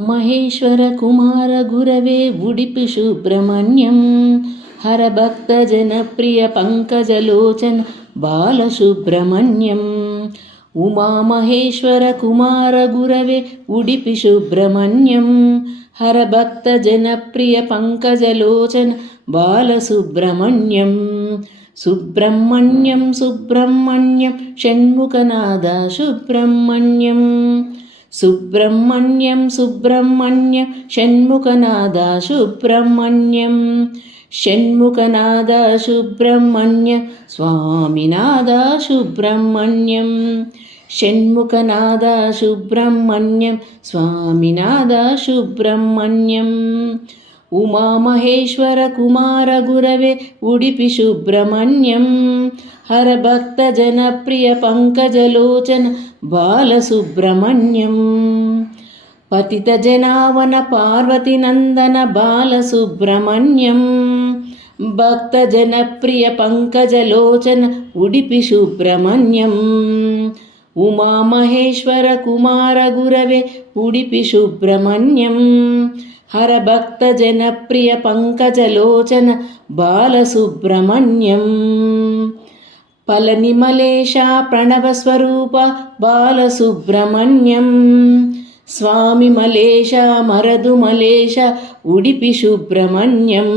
మహేశ్వర కుమార గురవే ఉడిపి సుబ్రహ్మణ్యం హర భక్త జనప్రియ పంకజలోచన బాలసుబ్రహ్మణ్యం. ఉమామహేశ్వర కుమార గురవే ఉడిపి సుబ్రహ్మణ్యం హర భక్త జనప్రియ పంకజలోచన బాలసుబ్రహ్మణ్యం. సుబ్రహ్మణ్యం సుబ్రహ్మణ్యం షణ్ముఖనాద సుబ్రహ్మణ్యం. సుబ్రహ్మణ్యం సుబ్రహ్మణ్యం షణ్ముఖనాద సుబ్రహ్మణ్యం. షణ్ముఖనాద సుబ్రహ్మణ్యం స్వామినాద సుబ్రహ్మణ్యం. షణ్ముఖనాద సుబ్రహ్మణ్యం స్వామినాద సుబ్రహ్మణ్యం. ఉమామహేశ్వర కుమార గురవే ఉడిపి సుబ్రహ్మణ్యం హర భక్త జనప్రియ పంకజలోచన బాలసుబ్రహ్మణ్యం. పతిత జనావన పార్వతి నందన బాలసుబ్రహ్మణ్యం భక్త జనప్రియ పంకజలోచన ఉడిపి సుబ్రహ్మణ్యం. ఉమామహేశ్వర కుమార గురవే ఉడిపి సుబ్రహ్మణ్యం హర భక్త జనప్రియ పంకజలోచన బాలసుబ్రహ్మణ్యం. పళనిమలేశ ప్రణవస్వరూప బాలసుబ్రహ్మణ్యం. స్వామి మలేశ మరదు మలేశ ఉడిపి సుబ్రహ్మణ్యం.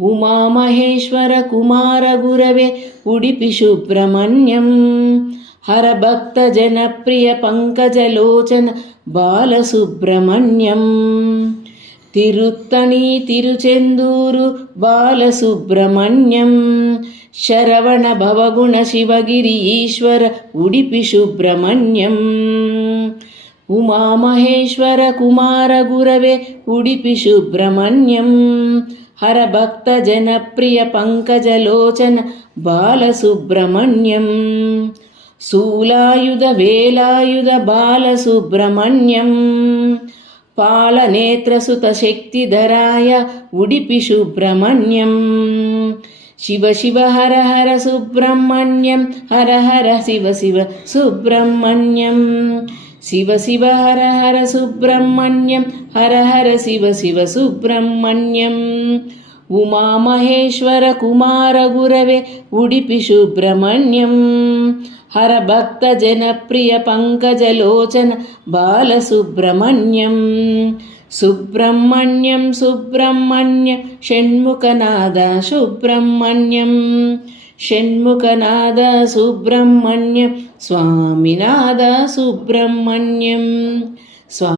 ఉమామహేశ్వర కుమార గురవే ఉడిపి సుబ్రహ్మణ్యం హర భక్త జనప్రియ పంకజలోచన బాలసుబ్రహ్మణ్యం. తిరుత్తణి తిరుచెందూరు బాలసుబ్రహ్మణ్యం శరవణ భవగుణ శివగిరి ఈశ్వర ఉడిపి సుబ్రహ్మణ్యం. ఉమామహేశ్వర కుమార గురవే ఉడిపి సుబ్రహ్మణ్యం హర భక్త జనప్రియ పంకజలోచన బాలసుబ్రహ్మణ్యం. శూలాయుధ వేలాయుధ బాలసుబ్రహ్మణ్యం పాలనేత్రసుత శక్తిధరాయ ఉడిపి సుబ్రహ్మణ్యం. శివ శివ హర హర సుబ్రహ్మణ్యం హర హర శివ శివ సుబ్రహ్మణ్యం. శివ శివ హర హర సుబ్రహ్మణ్యం హర హర శివ శివ సుబ్రహ్మణ్యం. ఉమామహేశ్వర కుమార గురవే ఉడిపి సుబ్రహ్మణ్యం హర భక్త జనప్రియ పంకజలోచన బాలసుబ్రహ్మణ్యం. సుబ్రహ్మణ్యం సుబ్రహ్మణ్యం షణ్ముఖనాద సుబ్రహ్మణ్యం. షణ్ముఖనాద సుబ్రహ్మణ్యం స్వామినాద సుబ్రహ్మణ్యం.